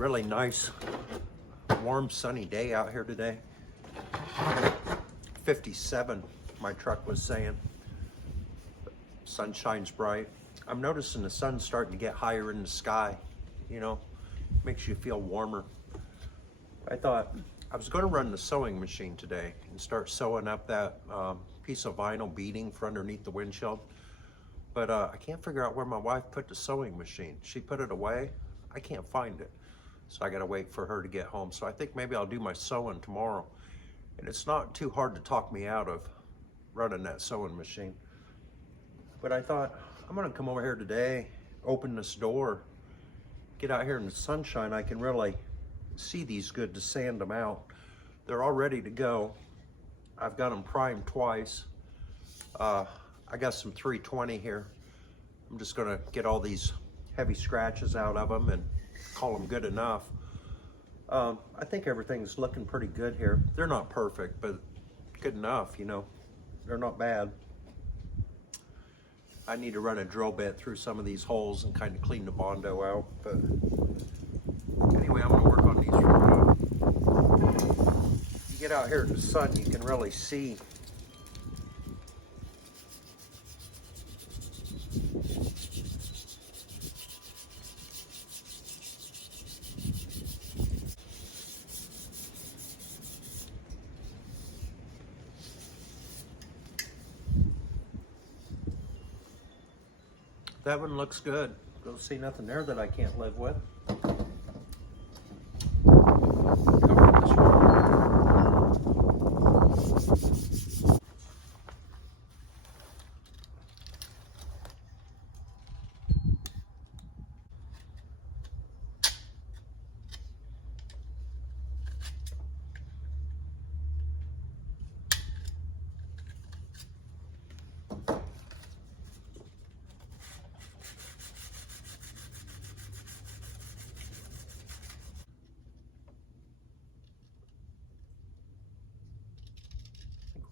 really nice, warm, sunny day out here today. 57, my truck was saying. Sun shines bright. I'm noticing the sun's starting to get higher in the sky. You know, makes you feel warmer. I thought I was going to run the sewing machine today and start sewing up that piece of vinyl beading for underneath the windshield. But I can't figure out where my wife put the sewing machine. She put it away. I can't find it. So I gotta wait for her to get home. So I think maybe I'll do my sewing tomorrow. And it's not too hard to talk me out of running that sewing machine. But I thought, I'm gonna come over here today, open this door, get out here in the sunshine. I can really see these good to sand them out. They're all ready to go. I've got them primed twice. I got some 320 here. I'm just gonna get all these heavy scratches out of them and call them good enough. I think everything's looking pretty good here. They're not perfect, but good enough, you know. They're not bad. I need to run a drill bit through some of these holes and kind of clean the Bondo out. But anyway, I'm gonna work on these real good. You get out here in the sun, you can really see. That one looks good. Don't see nothing there that I can't live with. Cover this one.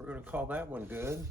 We're going to call that one good.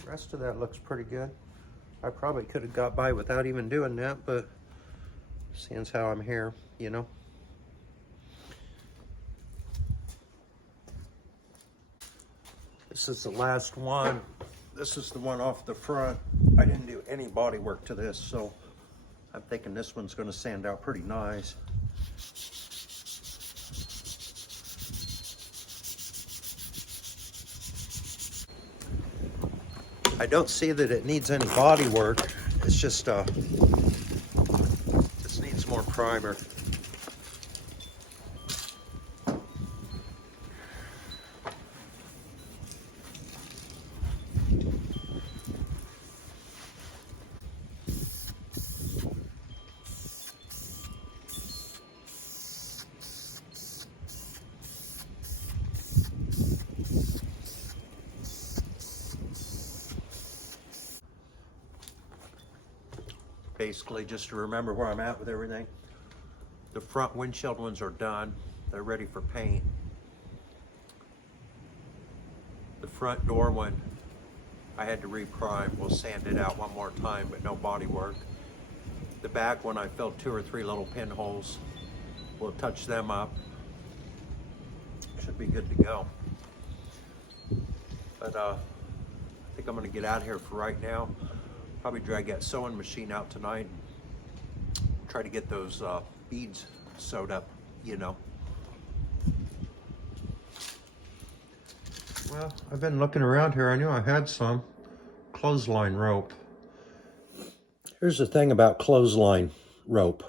The rest of that looks pretty good. I probably could have got by without even doing that, but seeing as how I'm here, you know. This is the last one. This is the one off the front. I didn't do any body work to this, so I'm thinking this one's going to sand out pretty nice. I don't see that it needs any body work. It's just needs more primer. Basically, just to remember where I'm at with everything. The front windshield ones are done. They're ready for paint. The front door one, I had to reprime. We'll sand it out one more time, but no body work. The back one, I filled 2 or 3 little pinholes. We'll touch them up. Should be good to go. But I think I'm gonna get out of here for right now. Probably drag that sewing machine out tonight. Try to get those beads sewed up, you know. Well, I've been looking around here. I knew I had some clothesline rope. Here's the thing about clothesline rope.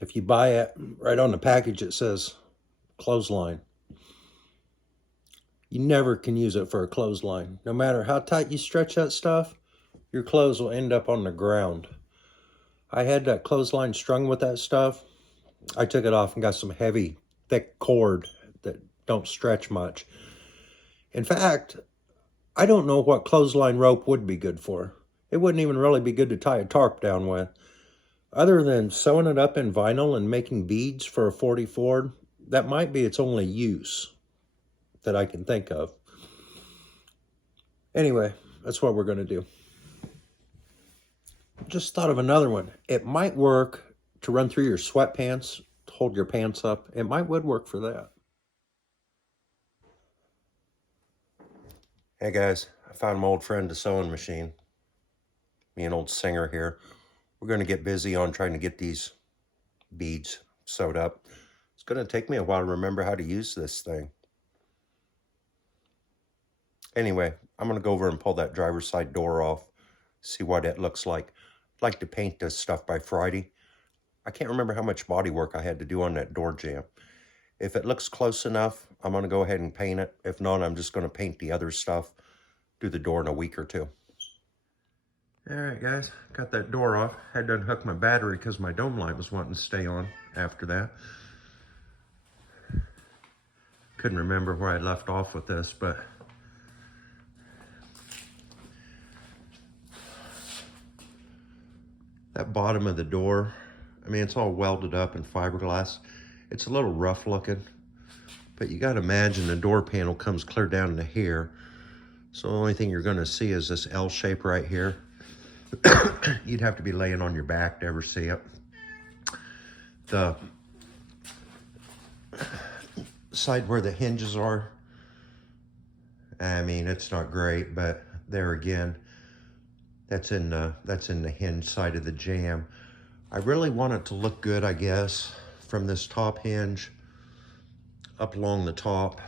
If you buy it, right on the package it says clothesline. You never can use it for a clothesline. No matter how tight you stretch that stuff, your clothes will end up on the ground. I had that clothesline strung with that stuff. I took it off and got some heavy, thick cord that don't stretch much. In fact, I don't know what clothesline rope would be good for. It wouldn't even really be good to tie a tarp down with. Other than sewing it up in vinyl and making beads for a 44, that might be its only use that I can think of. Anyway, that's what we're going to do. Just thought of another one. It might work to run through your sweatpants, to hold your pants up. It would work for that. Hey guys, I found my old friend a sewing machine. Me and old Singer here. We're going to get busy on trying to get these beads sewed up. It's going to take me a while to remember how to use this thing. Anyway, I'm going to go over and pull that driver's side door off, see what it looks like. I'd like to paint this stuff by Friday. I can't remember how much body work I had to do on that door jamb. If it looks close enough, I'm going to go ahead and paint it. If not, I'm just going to paint the other stuff, do the door in a week or two. All right, guys, got that door off. Had to unhook my battery because my dome light was wanting to stay on after that. Couldn't remember where I left off with this, but that bottom of the door, I mean, it's all welded up in fiberglass. It's a little rough looking, but you got to imagine the door panel comes clear down to here. So the only thing you're going to see is this L shape right here. You'd have to be laying on your back to ever see it. The side where the hinges are, I mean, it's not great, but there again, that's in the hinge side of the jamb. I really want it to look good, I guess, from this top hinge up along the top.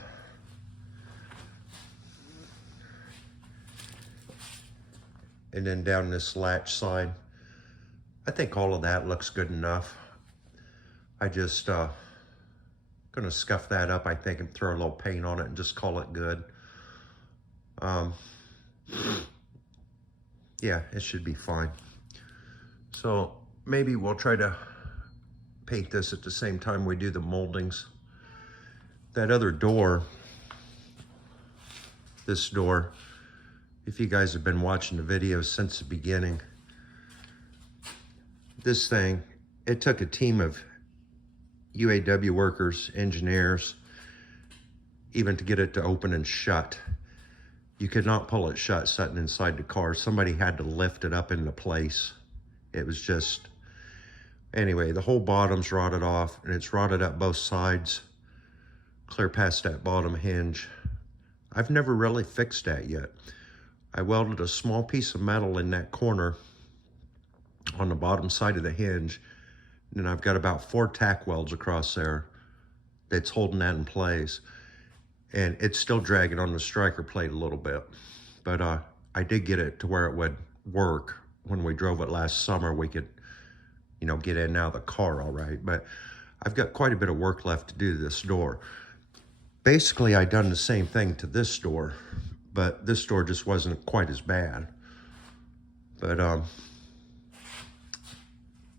And then down this latch side. I think all of that looks good enough. I just gonna scuff that up, I think, and throw a little paint on it and just call it good. Yeah, it should be fine. So maybe we'll try to paint this at the same time we do the moldings. That other door, this door, if you guys have been watching the videos since the beginning, this thing, it took a team of UAW workers, engineers, even to get it to open and shut. You could not pull it shut sitting inside the car. Somebody had to lift it up into place. It was just, anyway, the whole bottom's rotted off, and it's rotted up both sides, clear past that bottom hinge. I've never really fixed that yet. I welded a small piece of metal in that corner on the bottom side of the hinge, and I've got about 4 tack welds across there that's holding that in place. And it's still dragging on the striker plate a little bit. But I did get it to where it would work. When we drove it last summer, we could, you know, get in and out of the car all right. But I've got quite a bit of work left to do to this door. Basically, I'd done the same thing to this door, but this door just wasn't quite as bad. But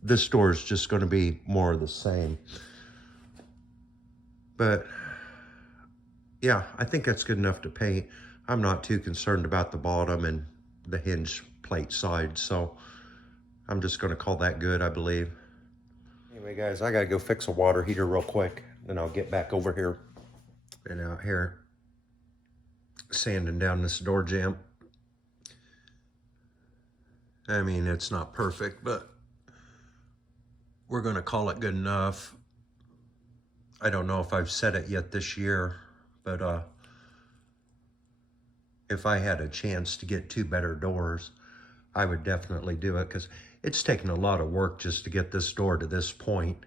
this door is just going to be more of the same. But yeah, I think that's good enough to paint. I'm not too concerned about the bottom and the hinge plate side, so I'm just going to call that good, I believe. Anyway, guys, I got to go fix a water heater real quick, then I'll get back over here and out here sanding down this door jamb. I mean, it's not perfect, but we're going to call it good enough. I don't know if I've said it yet this year, but if I had a chance to get 2 better doors, I would definitely do it, because it's taken a lot of work just to get this door to this point.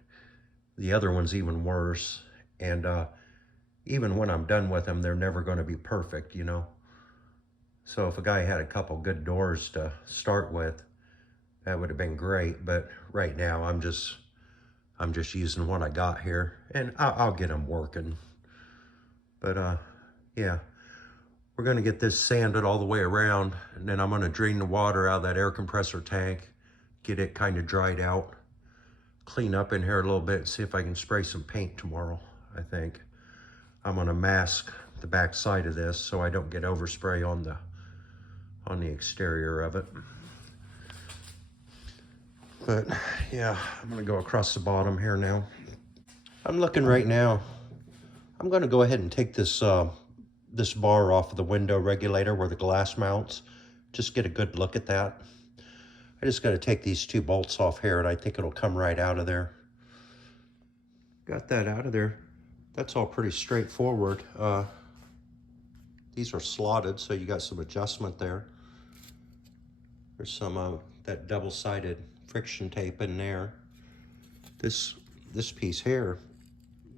The other one's even worse, and even when I'm done with them, they're never going to be perfect, you know. So if a guy had a couple good doors to start with, that would have been great. But right now, I'm just using what I got here, and I'll get them working. But yeah, we're going to get this sanded all the way around, and then I'm going to drain the water out of that air compressor tank, get it kind of dried out, clean up in here a little bit, see if I can spray some paint tomorrow. I think I'm going to mask the back side of this so I don't get overspray on the exterior of it. But yeah, I'm going to go across the bottom here now. I'm looking right now. I'm going to go ahead and take this this bar off of the window regulator where the glass mounts. Just get a good look at that. I just got to take these 2 bolts off here, and I think it'll come right out of there. Got that out of there. That's all pretty straightforward. These are slotted, so you got some adjustment there. There's some that double-sided friction tape in there. This piece here,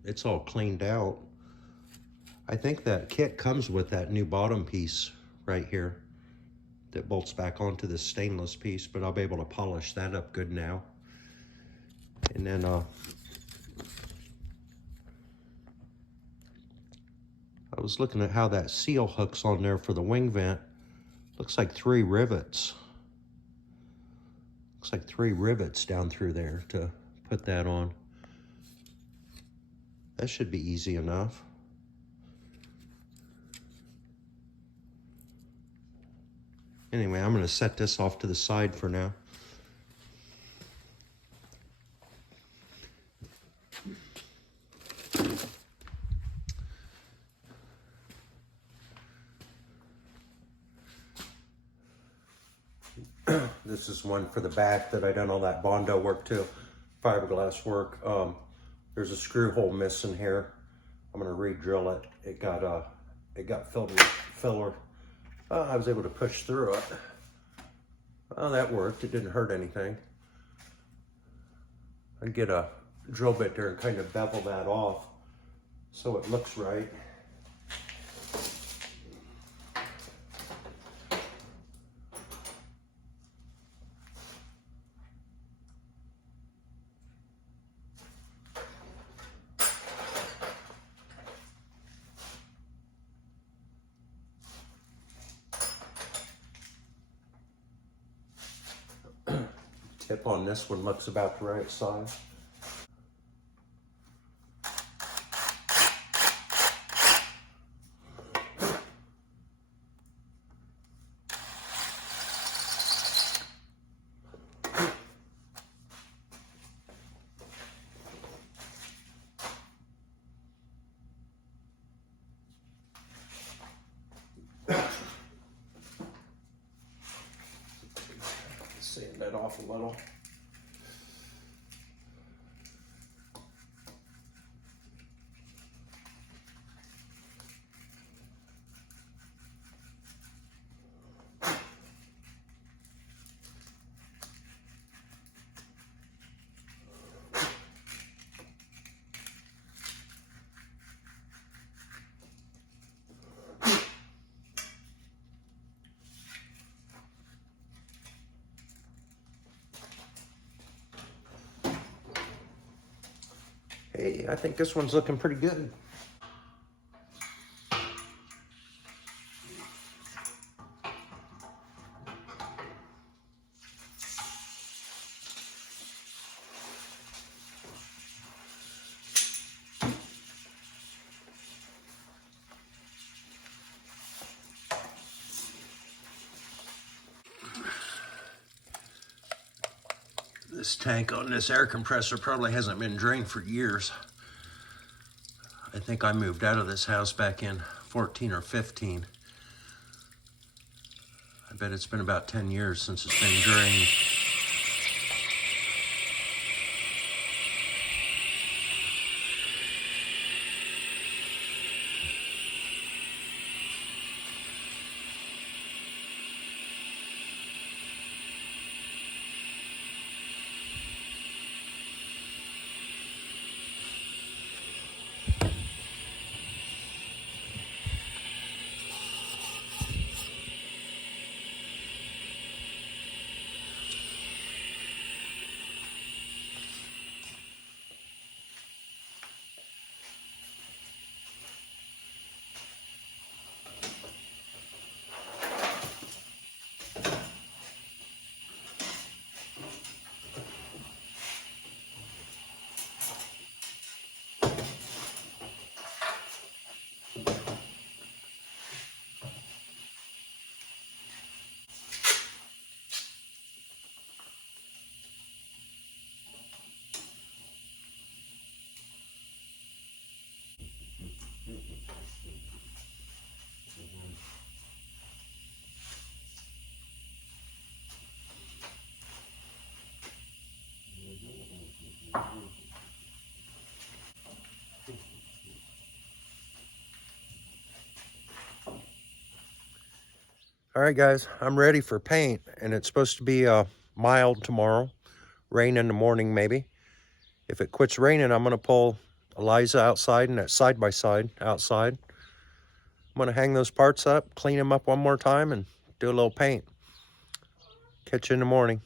it's all cleaned out. I think that kit comes with that new bottom piece right here that bolts back onto this stainless piece, but I'll be able to polish that up good now. And then I was looking at how that seal hooks on there for the wing vent. Looks like 3 rivets. Looks like 3 rivets down through there to put that on. That should be easy enough. Anyway, I'm going to set this off to the side for now. This is one for the back that I done all that Bondo work to, fiberglass work. There's a screw hole missing here. I'm going to re-drill it. It got filled with filler. I was able to push through it. Oh, that worked. It didn't hurt anything. I'd get a drill bit there and kind of bevel that off so it looks right. Tip on this one looks about the right size. Sand that off a little. Hey, I think this one's looking pretty good. This tank on this air compressor probably hasn't been drained for years. I think I moved out of this house back in 14 or 15. I bet it's been about 10 years since it's been drained. All right, guys, I'm ready for paint, and it's supposed to be mild tomorrow. Rain in the morning, maybe. If it quits raining, I'm going to pull Eliza outside and that side-by-side outside. I'm going to hang those parts up, clean them up one more time, and do a little paint. Catch you in the morning.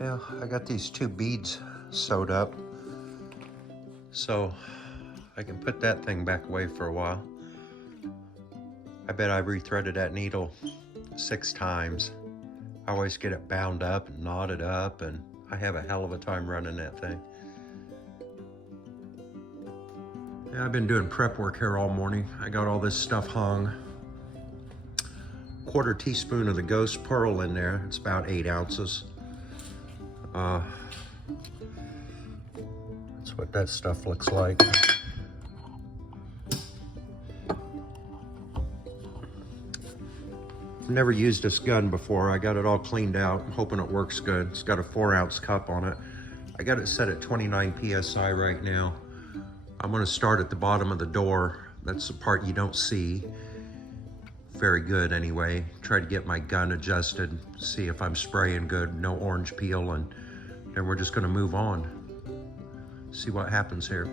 Yeah, I got these two beads sewed up, so I can put that thing back away for a while. I bet I rethreaded that needle 6 times. I always get it bound up and knotted up, and I have a hell of a time running that thing. Yeah, I've been doing prep work here all morning. I got all this stuff hung. 1/4 teaspoon of the ghost pearl in there. It's about 8 ounces. That's what that stuff looks like. I've never used this gun before. I got it all cleaned out. I'm hoping it works good. It's got a 4-ounce cup on it. I got it set at 29 PSI right now. I'm gonna start at the bottom of the door. That's the part you don't see very good anyway. Try to get my gun adjusted, see if I'm spraying good, no orange peel, and then we're just gonna move on. See what happens here.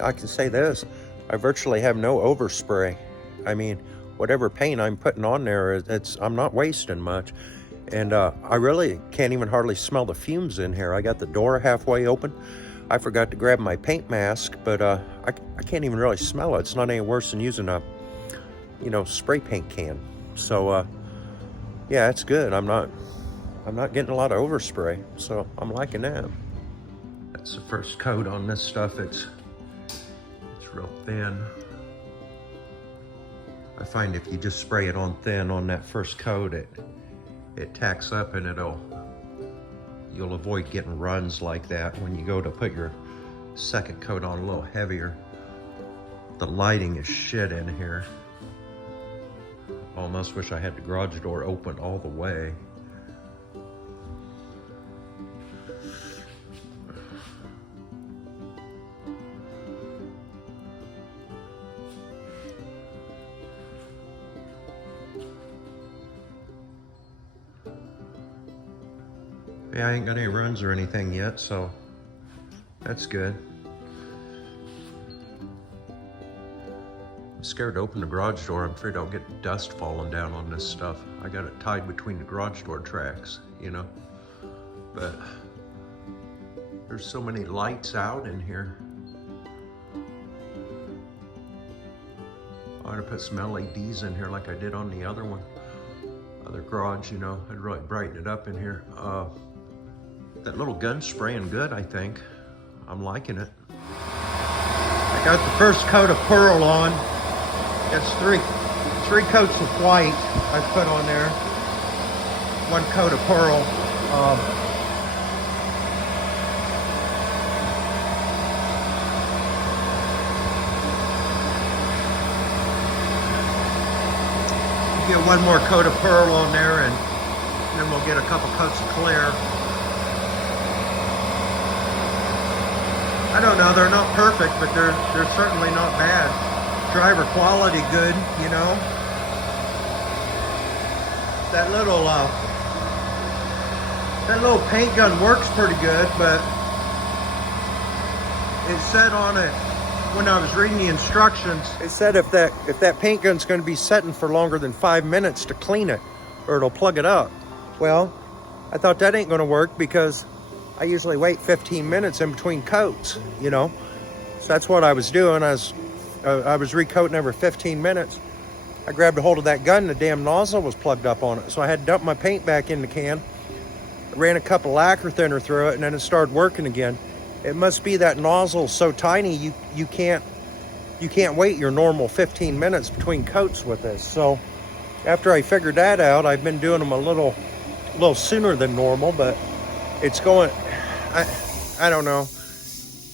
I can say this, I virtually have no overspray. I mean, whatever paint I'm putting on there, I'm not wasting much. And I really can't even hardly smell the fumes in here. I got the door halfway open. I forgot to grab my paint mask, but I can't even really smell it. It's not any worse than using a, spray paint can. So yeah, it's good. I'm not getting a lot of overspray, so I'm liking that. That's the first coat on this stuff. It's real thin. I find if you just spray it on thin on that first coat, it tacks up, and you'll avoid getting runs like that when you go to put your second coat on a little heavier. The lighting is shit in here. Almost wish I had the garage door open all the way. Yeah, I ain't got any runs or anything yet, so that's good. I'm scared to open the garage door. I'm afraid I'll get dust falling down on this stuff. I got it tied between the garage door tracks, But there's so many lights out in here. I'm gonna put some LEDs in here like I did on the other garage, I'd really brighten it up in here. That little gun's spraying good, I think. I'm liking it. I got the first coat of pearl on. That's three coats of white I put on there. One coat of pearl. Get one more coat of pearl on there, and then we'll get a couple coats of clear. I don't know, they're not perfect, but they're certainly not bad. Driver quality good, That little paint gun works pretty good, but it said on it when I was reading the instructions, it said if that paint gun's going to be setting for longer than 5 minutes to clean it, or it'll plug it up. Well, I thought that ain't going to work because I usually wait 15 minutes in between coats, So that's what I was doing. I was recoating every 15 minutes. I grabbed a hold of that gun, the damn nozzle was plugged up on it. So I had to dump my paint back in the can. I ran a cup of lacquer thinner through it, and then it started working again. It must be that nozzle so tiny you can't wait your normal 15 minutes between coats with this. So after I figured that out, I've been doing them a little sooner than normal, but it's going, I don't know.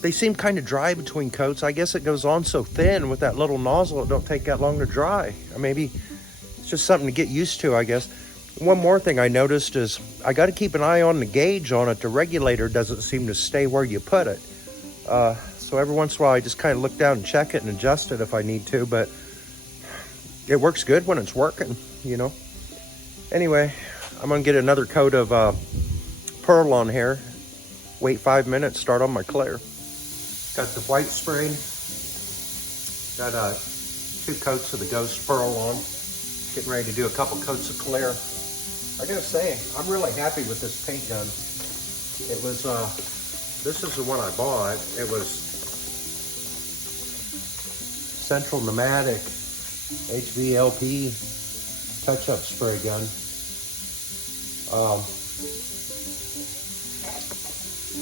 They seem kind of dry between coats. I guess it goes on so thin with that little nozzle, it don't take that long to dry. Or maybe it's just something to get used to, I guess. One more thing I noticed is I got to keep an eye on the gauge on it. The regulator doesn't seem to stay where you put it. So every once in a while I just kind of look down and check it and adjust it if I need to, but it works good when it's working, Anyway, I'm gonna get another coat of pearl on here. Wait 5 minutes, start on my clear. Got the white spray. Got 2 coats of the Ghost Pearl on. Getting ready to do a couple coats of clear. I gotta say, I'm really happy with this paint gun. It was, this is the one I bought. It was Central Pneumatic HVLP touch-up spray gun.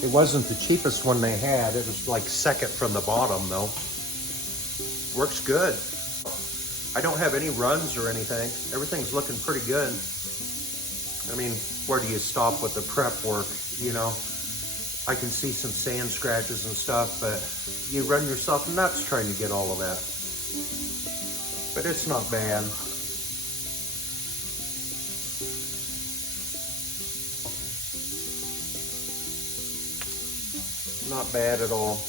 It wasn't the cheapest one they had. It was like second from the bottom though. Works good. I don't have any runs or anything. Everything's looking pretty good. I mean, where do you stop with the prep work, I can see some sand scratches and stuff, but you run yourself nuts trying to get all of that. But it's not bad. Not bad at all.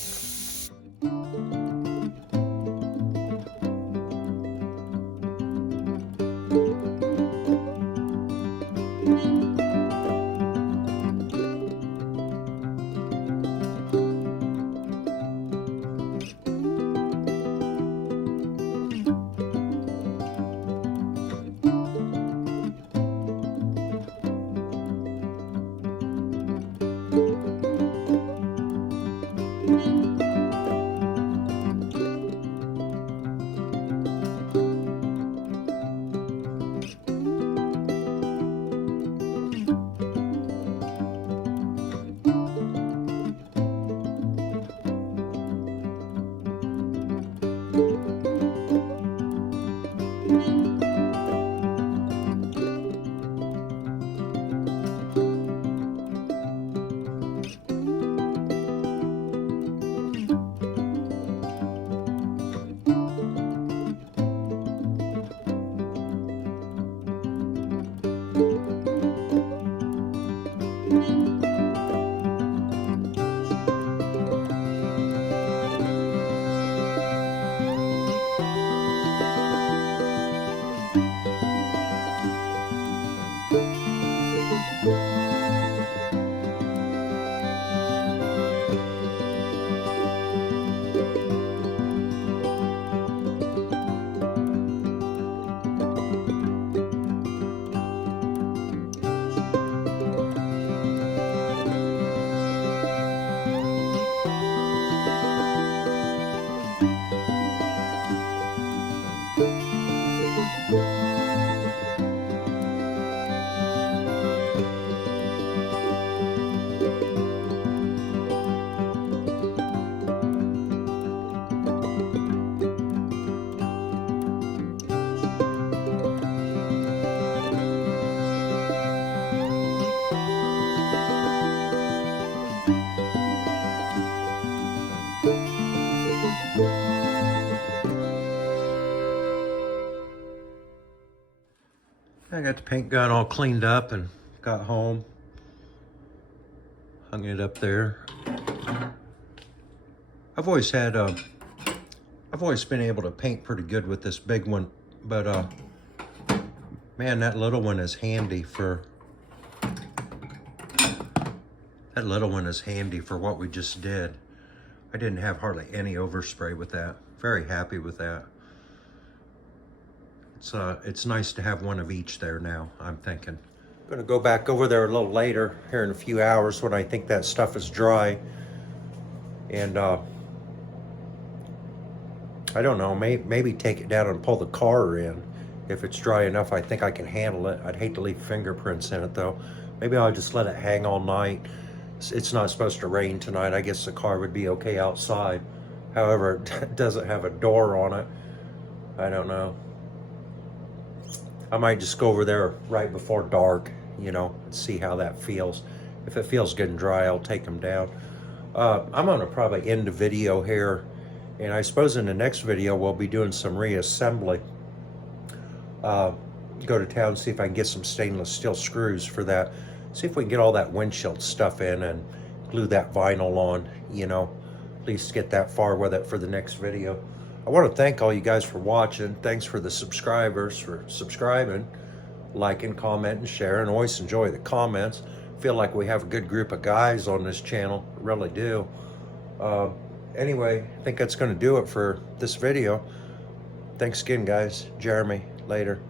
I got the paint gun all cleaned up and got home. Hung it up there. I've always been able to paint pretty good with this big one, but man, that little one is handy for what we just did. I didn't have hardly any overspray with that. Very happy with that. It's nice to have one of each there now, I'm thinking. I'm gonna go back over there a little later, here in a few hours when I think that stuff is dry. And I don't know, maybe take it down and pull the car in. If it's dry enough, I think I can handle it. I'd hate to leave fingerprints in it though. Maybe I'll just let it hang all night. It's not supposed to rain tonight. I guess the car would be okay outside. However, it doesn't have a door on it. I don't know. I might just go over there right before dark, you know, and see how that feels. If it feels good and dry, I'll take them down. I'm gonna probably end the video here, and I suppose in the next video we'll be doing some reassembling. Go to town, see if I can get some stainless steel screws for that. See if we can get all that windshield stuff in and glue that vinyl on, you know. At least get that far with it for the next video. I want to thank all you guys for watching. Thanks for the subscribers for subscribing, liking, commenting, sharing. Always enjoy the comments. Feel like we have a good group of guys on this channel. Really do. Anyway, I think that's going to do it for this video. Thanks again, guys. Jeremy, later.